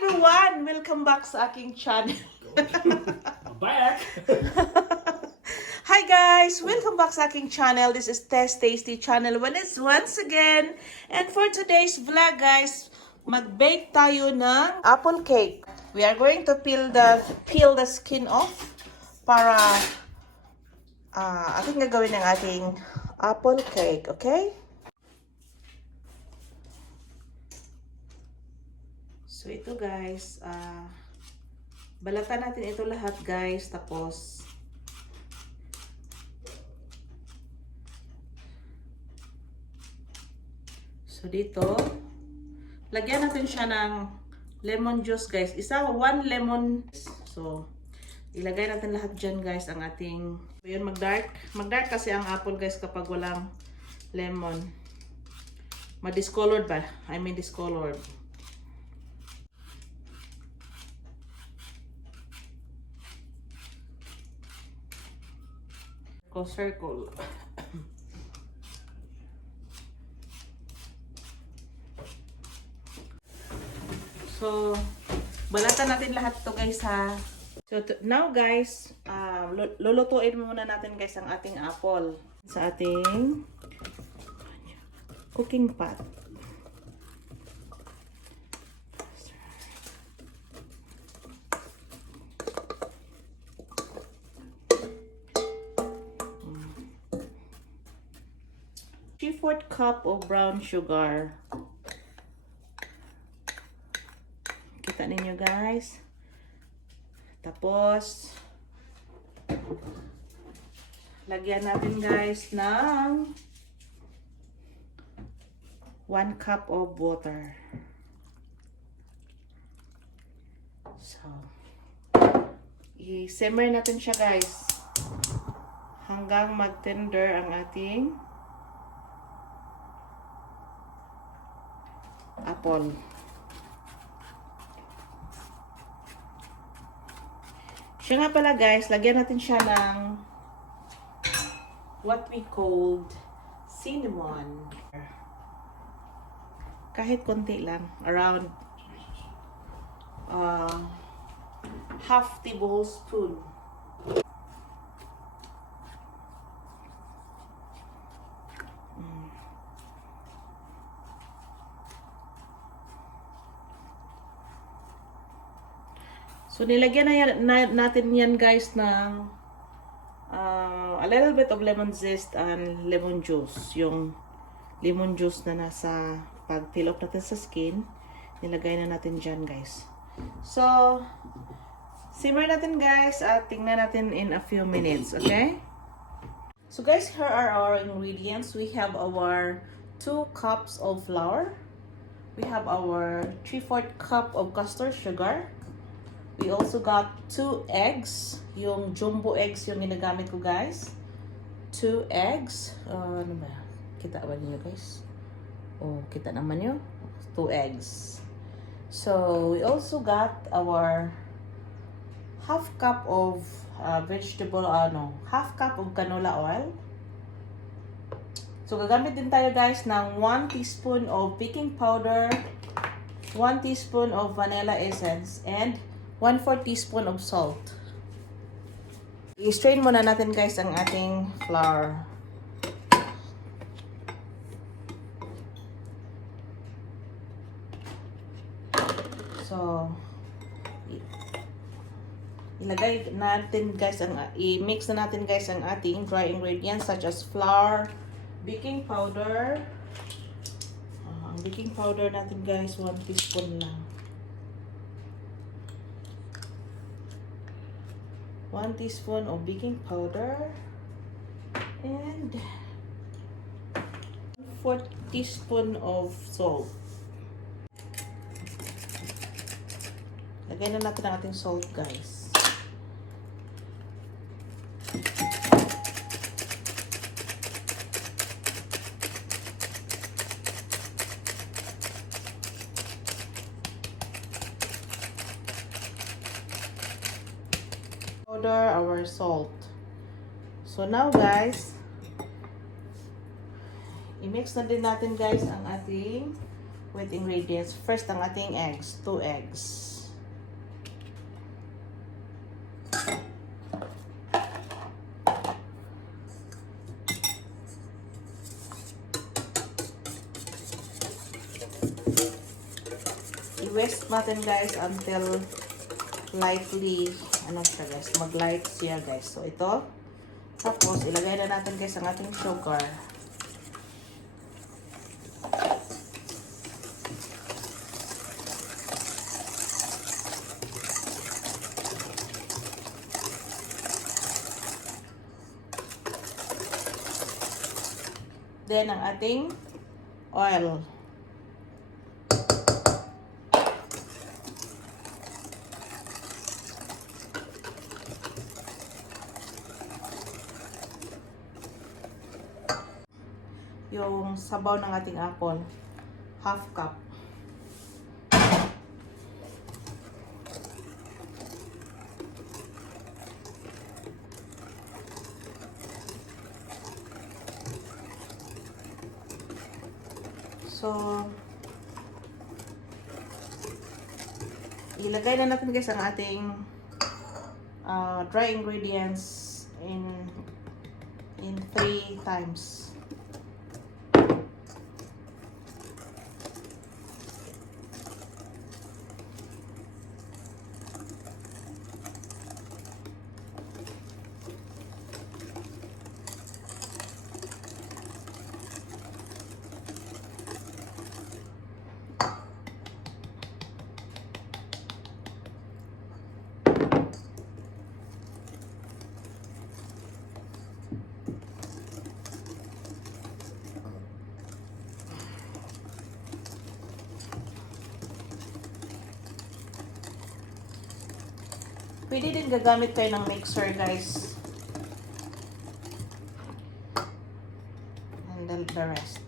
everyone! Welcome back sa aking channel. I'm back! Hi guys! Welcome back sa aking channel. This is Test Tasty channel once again. And for today's vlog guys, mag-bake tayo ng apple cake. We are going to peel the skin off para ating gagawin ng ating apple cake, okay? So ito guys, balatan natin ito lahat guys, tapos so dito, lagyan natin siya ng lemon juice guys, one lemon. So ilagay natin lahat dyan guys ang ating, so yun mag-dark kasi ang apple guys kapag walang lemon, ma-discolored ba? I mean discolored. Circle. So, balatan natin lahat to guys ha. So, now guys, lulutuin muna natin guys ang ating apple sa ating cooking pot. Three-fourth cup of brown sugar. Kita ninyo guys. Tapos lagyan natin guys ng 1 cup of water. So i-simmer natin siya guys hanggang mag-tender ang ating apple. Siya nga pala guys, lagyan natin siya ng what we called cinnamon. Kahit konti lang, around half tablespoon. So, nilagyan natin yan guys ng a little bit of lemon zest and lemon juice. Yung lemon juice na nasa pag-peel off natin sa skin, nilagay na natin dyan guys. So, simmer natin guys at tingnan natin in a few minutes, okay? So guys, here are our ingredients. We have our 2 cups of flour. We have our 3/4 cup of custard sugar. We also got 2 eggs. Yung jumbo eggs yung ginagamit ko guys. 2 eggs. Ano ba? Kita ba niyo guys? Oh, kita naman nyo. 2 eggs. So, we also got our half cup of half cup of canola oil. So, gagamit din tayo guys ng 1 teaspoon of baking powder, 1 teaspoon of vanilla essence, and 1/4 teaspoon of salt. I-strain muna natin guys ang ating flour. So, ilagay natin guys i-mix na natin guys ang ating dry ingredients such as flour, baking powder. Ang baking powder natin guys 1 teaspoon lang. 1 teaspoon of baking powder and 1/4 teaspoon of salt. Lagay na natin ang ating salt guys. Our salt. So now guys, i-mix na din natin guys ang ating with ingredients. First, ang ating eggs. 2 eggs. I-whisk natin guys until lightly, ano siya guys, mag-light siya guys. So ito. Tapos, ilagay na natin guys ang ating sugar. Then, ang ating oil. Yung sabaw ng ating apple. Half cup. So, ilagay na natin guys ang ating dry ingredients in 3 times. Pwede din gagamit kayo ng mixer guys. And then the rest.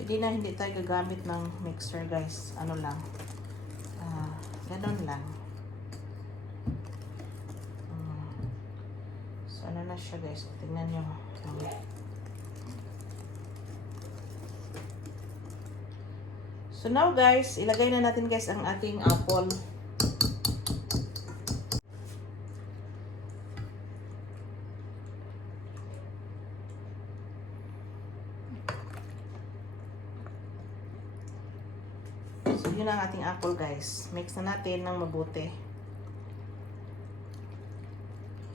Pwede na hindi tayo gagamit ng mixer guys. Ano lang. Ganun lang. So ano na siya guys. Tingnan nyo. So now guys, ilagay na natin guys ang ating apple. Yun ang ating apple guys. Mix na natin ng mabuti.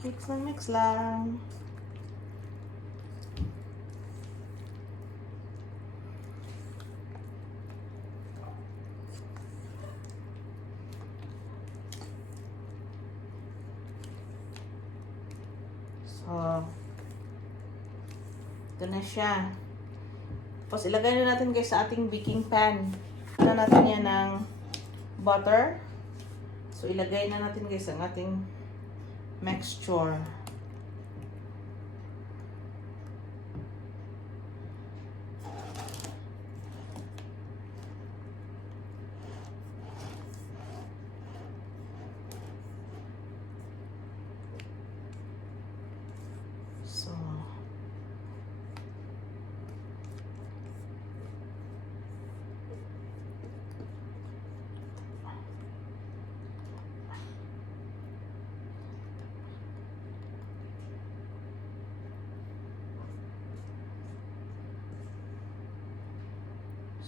Mix lang. So, ito na siya. Tapos ilagay na natin guys sa ating baking pan. Na natin yan ng butter. So, ilagay na natin guys ang ating mixture.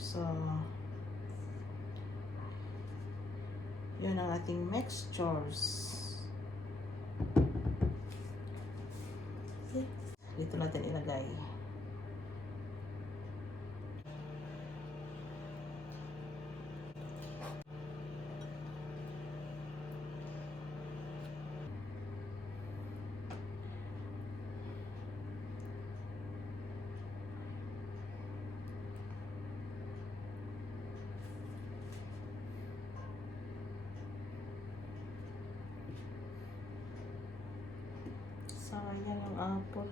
So, yun ang ating mixtures. Okay. Dito natin ilagay. Ayan yung apple.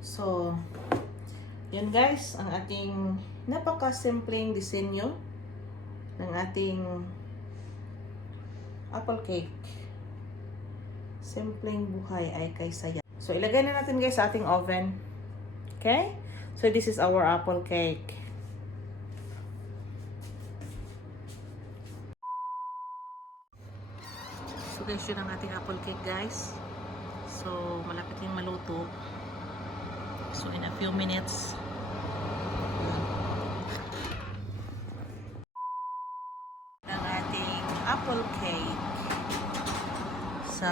So, yun guys, ang ating napaka-simpleng disenyo ng ating apple cake. Simpleng buhay ay kay saya. So, ilagay na natin guys sa ating oven. Okay? So, this is our apple cake. So, guys, yun ang ating apple cake guys. So, malapit yung maluto. So, in a few minutes, ang ating apple cake. So,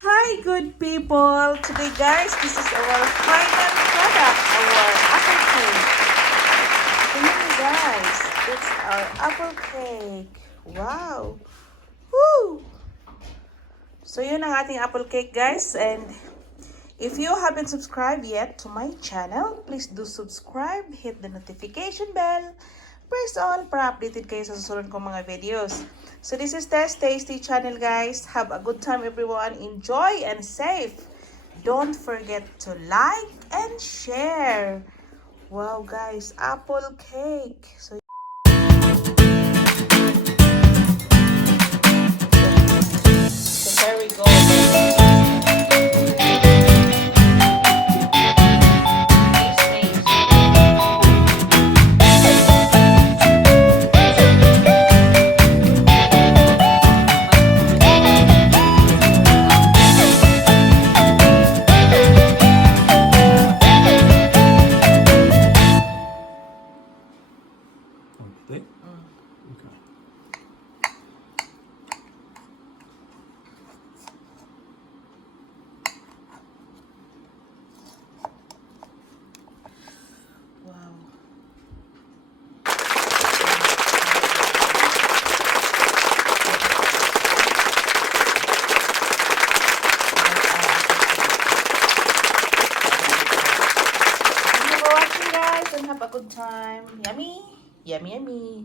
hi good people! Today guys, this is our final product, our apple cake. Ayan guys, it's our apple cake. Wow! Woo! So, yun ang ating apple cake guys, and if you haven't subscribed yet to my channel, please do subscribe, hit the notification bell, press all para updated kayo sa susunod kong mga videos. So this is Tess Tasty channel guys. Have a good time everyone. Enjoy and safe. Don't forget to like and share. Wow guys, apple cake. So there we go. Okay. Wow. Thank you for watching guys and have a good time. Yummy, yummy, yummy.